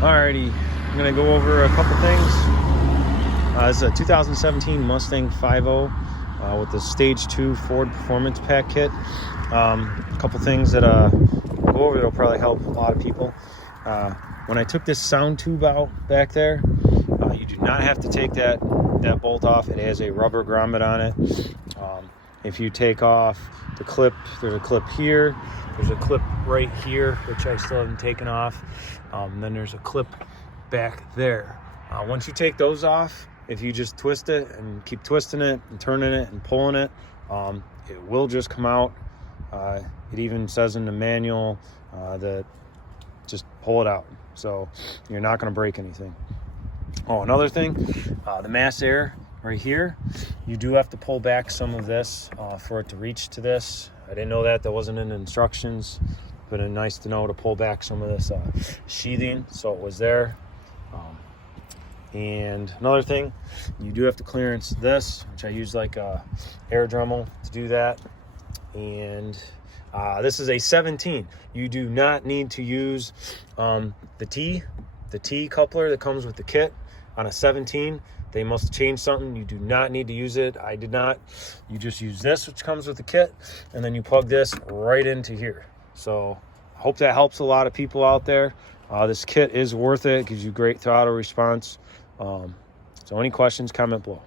Alrighty, I'm gonna go over a couple things. This is a 2017 Mustang 5.0 with the Stage 2 Ford Performance Pack kit. A couple things that I'll go over that'll probably help a lot of people. When I took this sound tube out back there, you do not have to take that bolt off. It has a rubber grommet on it. If you take off the clip, there's a clip here, there's a clip right here, which I still haven't taken off. Then there's a clip back there. Once you take those off, if you just twist it and keep twisting it and turning it and pulling it, it will just come out. It even says in the manual that just pull it out. So you're not going to break anything. Oh, another thing, the mass air right here, you do have to pull back some of this for it to reach to this. I didn't know that wasn't in the instructions, but it's nice to know to pull back some of this sheathing, so it was there. And another thing, you do have to clearance this, which I use like a air Dremel to do that. And this is a 17. You do not need to use the T coupler that comes with the kit on a 17. They must change something. You do not need to use it. I did not. You just use this, which comes with the kit, and then you plug this right into here. So I hope that helps a lot of people out there. This kit is worth it. It gives you great throttle response. So any questions, comment below.